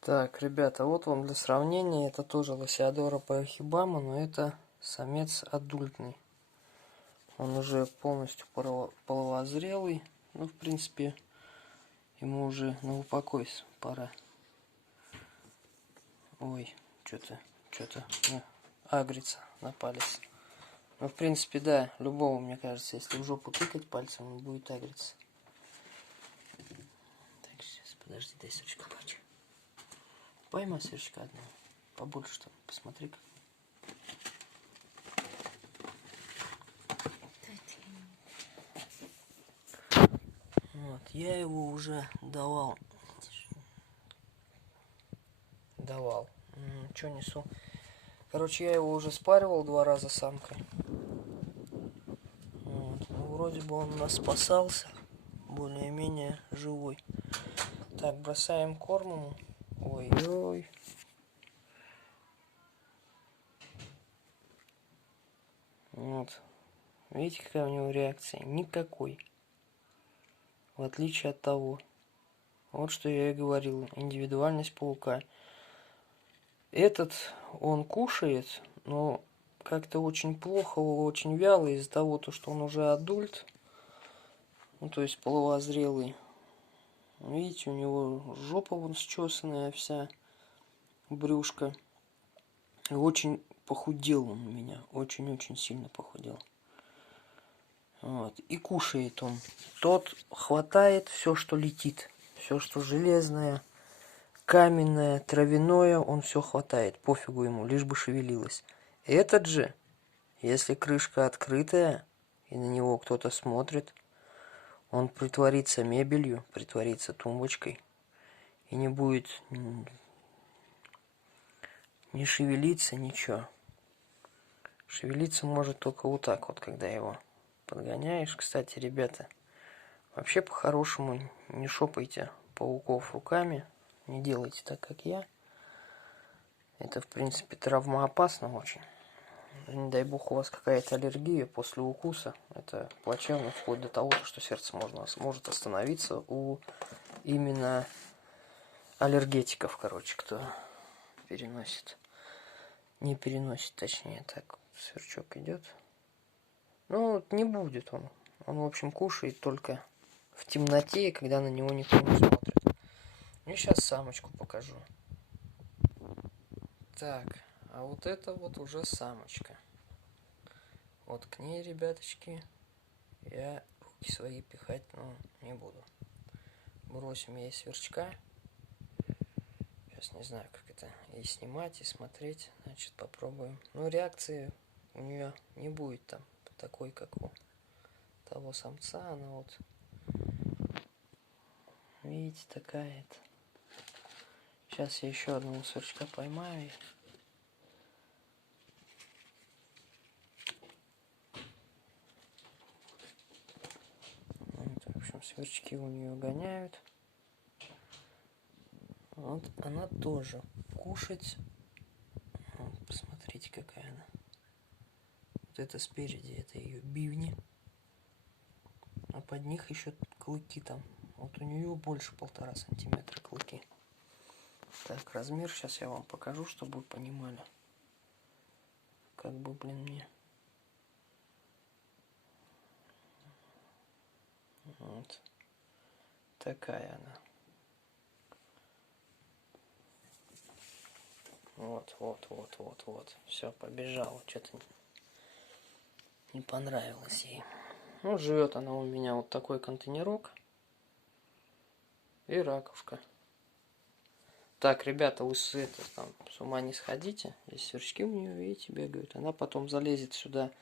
Так, ребята, вот вам для сравнения, это тоже Лосиодора паохибама, но это самец адультный. Он уже полностью половозрелый, ну, в принципе, ему уже на упокой пора. Ой, что-то агрится на палец. Ну, в принципе, да, любого, мне кажется, если в жопу тыкать пальцем, он будет агриться. Так, сейчас, подожди, дай сверчка бачу. Поймай сверчка одного. Побольше там, посмотри как. Вот, я его уже давал. Что несу? Короче, я его уже спаривал 2 раза самкой. Вот. Ну, вроде бы он нас спасался. Более-менее живой. Так, бросаем корм ему. Ой-ой. Вот. Видите, какая у него реакция? Никакой. В отличие от того. Вот что я и говорил. Индивидуальность паука. Этот, он кушает, но как-то очень плохо, очень вяло из-за того, что он уже адульт. Ну, то есть половозрелый. Видите, у него жопа вон счесанная вся. Брюшко. Очень похудел он у меня. Очень-очень сильно похудел. Вот. И кушает он. Тот хватает все, что летит. Все, что железное, каменное, травяное, он все хватает. Пофигу ему, лишь бы шевелилось. Этот же, если крышка открытая, и на него кто-то смотрит, он притворится мебелью, притворится тумбочкой. И не будет не шевелиться, ничего. Шевелиться может только вот так вот, когда его подгоняешь. Кстати, ребята, вообще по-хорошему не шопайте пауков руками. Не делайте так, как я. Это, в принципе, травмоопасно очень. Не дай бог у вас какая-то аллергия после укуса. Это плачевно, вплоть до того, что сердце может остановиться у именно аллергетиков, короче, кто переносит. Не переносит, точнее, так. Сверчок идет. Ну, не будет он. Он, в общем, кушает только в темноте, когда на него никто не смотрит. Ну, сейчас самочку покажу. Так, а вот это вот уже самочка. Вот к ней, ребяточки, я руки свои пихать, не буду. Бросим ей сверчка. Сейчас не знаю, как это и снимать, и смотреть. Значит, попробуем. Но реакции у нее не будет там такой, как у того самца. Она вот, видите, такая-то. Сейчас я еще одного сверчка поймаю. Вот, в общем, сверчки у нее гоняют. Вот она тоже кушать. Вот, посмотрите, какая она. Вот это спереди, это ее бивни. А под них еще клыки там. Вот у нее больше 1,5 сантиметра клыки. Так, размер сейчас я вам покажу, чтобы вы понимали. Как бы, мне. Вот. Такая она. Вот. Все, побежала. Что-то не понравилось ей. Ну, живет она у меня вот такой контейнерок. И ракушка. Так, ребята, вы с ума не сходите. Здесь сверчки у нее, видите, бегают. Она потом залезет сюда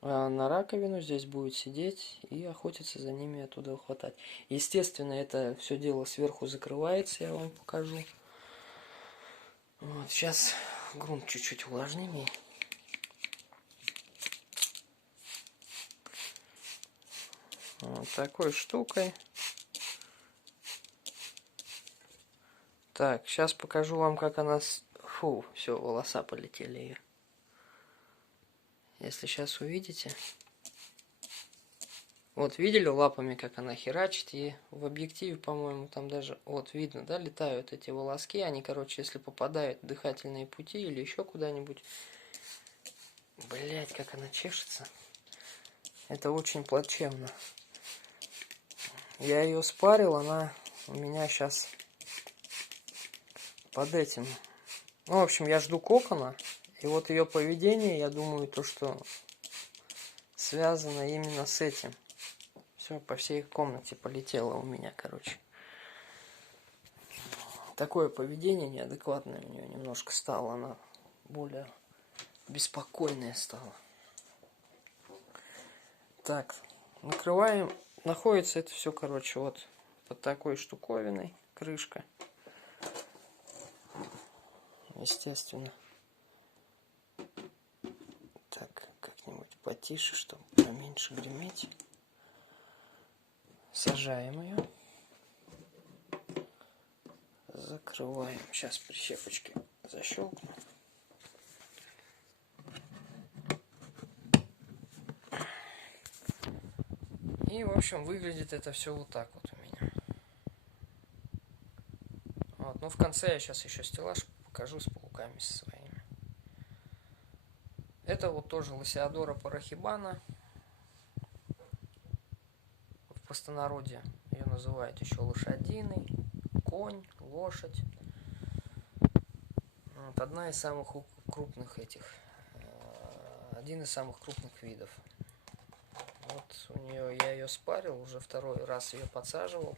на раковину, здесь будет сидеть и охотиться за ними, оттуда хватать. Естественно, это все дело сверху закрывается, я вам покажу. Вот, сейчас грунт чуть-чуть увлажним. Вот такой штукой. Так, сейчас покажу вам, как она... Фу, все, волоса полетели ее. Если сейчас увидите... Вот, видели лапами, как она херачит, и в объективе, по-моему, там даже, вот, видно, да, летают эти волоски, они, короче, если попадают в дыхательные пути или еще куда-нибудь, блять, как она чешется, это очень плачевно. Я ее спарил, она у меня сейчас под этим. Ну, в общем, я жду кокона, и вот ее поведение, я думаю, то, что связано именно с этим. Все, по всей комнате полетело у меня, короче. Такое поведение неадекватное у нее немножко стало, она более беспокойная стала. Так, накрываем. Находится это все, короче, вот под такой штуковиной, крышка. Естественно. Так, как-нибудь потише, чтобы поменьше греметь. Сажаем ее. Закрываем. Сейчас прищепочкой защелкну. И, в общем, выглядит это все вот так вот у меня. Вот. Ну, в конце я сейчас еще стеллаж покажу с пауками своими. Это вот тоже Лосиодора парахибана. В простонародье ее называют еще лошадиной, конь, лошадь. Вот. Одна из самых крупных один из самых крупных видов. Вот у нее, я ее спарил, уже второй раз ее подсаживал.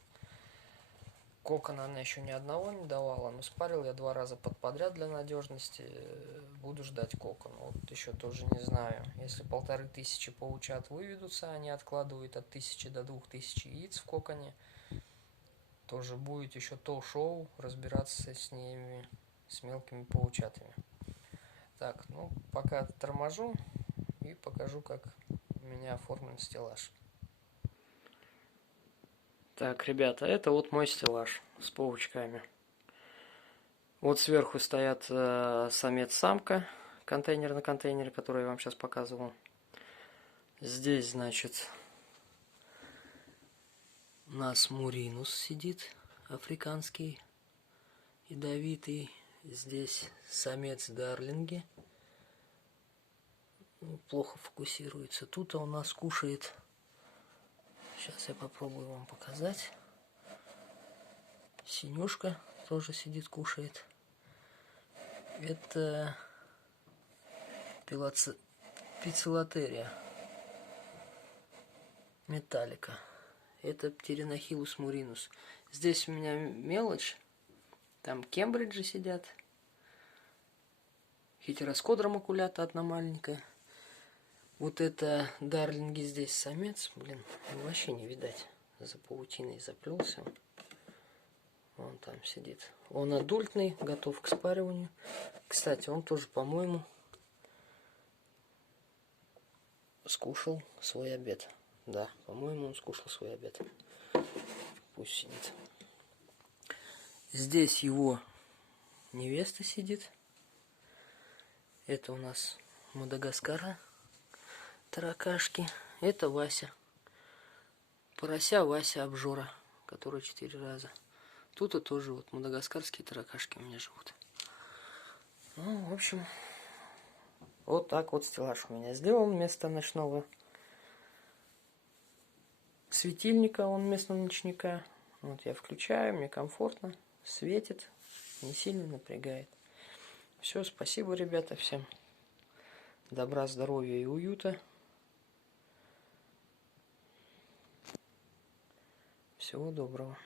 Кокона она еще ни одного не давала, но спарил я 2 раза подряд для надежности. Буду ждать кокон. Вот еще тоже не знаю. Если 1500 паучат выведутся, они откладывают от 1000 до 2000 яиц в коконе. Тоже будет еще то шоу разбираться с ними, с мелкими паучатами. Так, ну пока торможу и покажу, как у меня оформлен стеллаж. Так, ребята, это вот мой стеллаж с паучками. Вот сверху стоят самец-самка, контейнер на контейнере, который я вам сейчас показывал. Здесь, значит, у нас муринус сидит, африканский, ядовитый. Здесь самец дарлинги. Плохо фокусируется. Тут у нас кушает. Сейчас я попробую вам показать. Синюшка тоже сидит, кушает. Это пицелотерия металлика. Это птеринохилус муринус. Здесь у меня мелочь. Там кембриджи сидят. Хетероскодра макулята одна маленькая. Вот это дарлинги здесь самец. Блин, вообще не видать. За паутиной заплелся. Он там сидит. Он адультный, готов к спариванию. Кстати, он тоже, по-моему, скушал свой обед. Да, по-моему, он скушал свой обед. Пусть сидит. Здесь его невеста сидит. Это у нас Мадагаскара. Таракашки. Это Вася. Порося Вася обжора, который 4 раза. Тут и тоже вот мадагаскарские таракашки у меня живут. Ну, в общем, вот так вот стеллаж у меня сделан вместо ночного светильника, он вместо ночника. Вот я включаю, мне комфортно, светит, не сильно напрягает. Все, спасибо, ребята, всем. Добра, здоровья и уюта. Всего доброго.